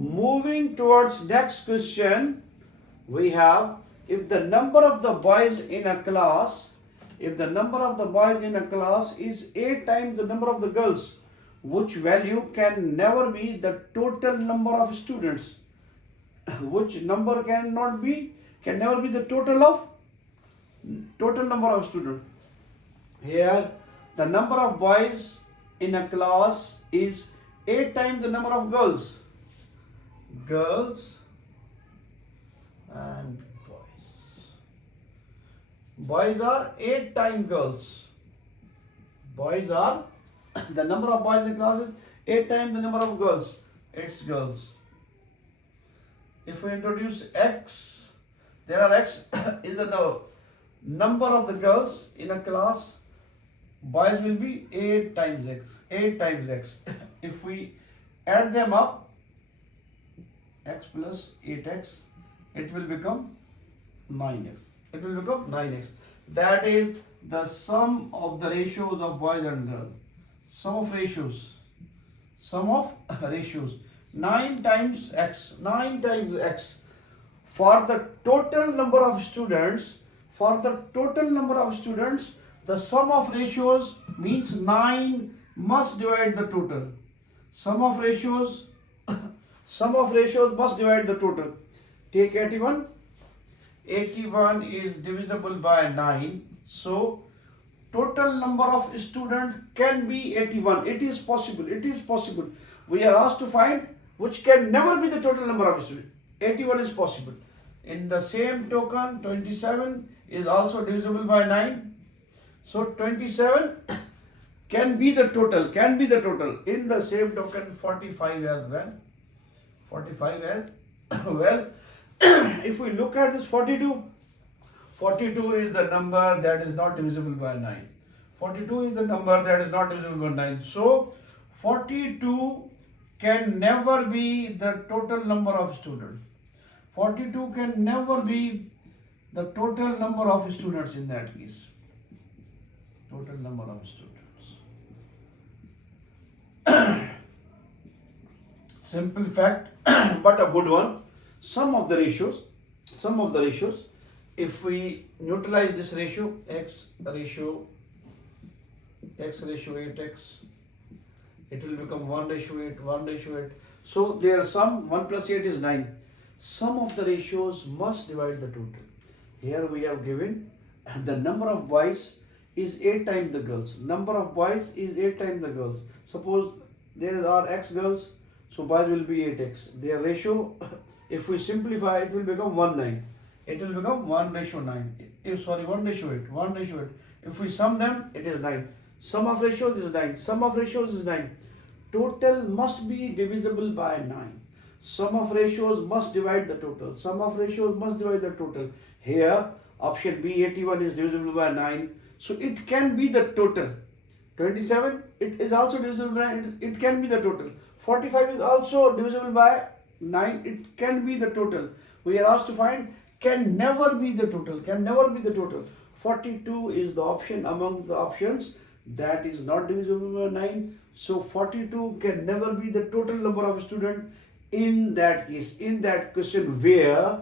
Moving towards next question, we have if the number of the boys in a class, if the number of the boys in a class is 8 times the number of the girls, which value can never be the total number of students? Which number can never be the total number of students? Here, the number of boys in a class is 8 times the number of girls. Girls and boys. Boys are 8 times girls. Boys are, the number of boys in class is 8 times the number of girls. It's girls. If we introduce x, there are x is the number of the girls in a class. Boys will be 8 times x. 8 times x. If we add them up, x plus 8x, it will become 9x. It will become 9x. That is the sum of the ratios of boys and girls. Sum of ratios. Sum of ratios. 9 times x. 9 times x. For the total number of students, the sum of ratios means 9 must divide the total. Sum of ratios must divide the total. Take 81. 81 is divisible by 9. So, total number of students can be 81. It is possible. We are asked to find which can never be the total number of students. 81 is possible. In the same token, 27 is also divisible by 9. So, 27 can be the total. In the same token, 45 as well. 45 as well. If we look at this 42 is the number that is not divisible by 9. 42 is the number that is not divisible by 9. So 42 can never be the total number of students. 42 can never be the total number of students in that case. Total number of students. Simple fact, but a good one. Sum of the ratios, if we neutralize this ratio, x ratio 8x, it will become 1:8. So their sum 1 plus 8 is 9. Sum of the ratios must divide the total. Here we have given the number of boys is 8 times the girls. Number of boys is 8 times the girls. Suppose there are x girls, so boys will be 8x. Their ratio, if we simplify, it will become 1:9. It will become 1:9. 1:8. If we sum them, it is 9. Sum of ratios is 9. Total must be divisible by 9. Sum of ratios must divide the total. Here, option B, 81 is divisible by 9. So it can be the total. 27, it is also divisible by 9. It can be the total. 45 is also divisible by 9. It can be the total. We are asked to find can never be the total. 42 is the option among the options that is not divisible by 9. So 42 can never be the total number of students in that case. In that question where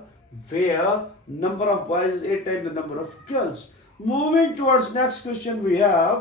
number of boys is 8 times the number of girls. Moving towards next question, we have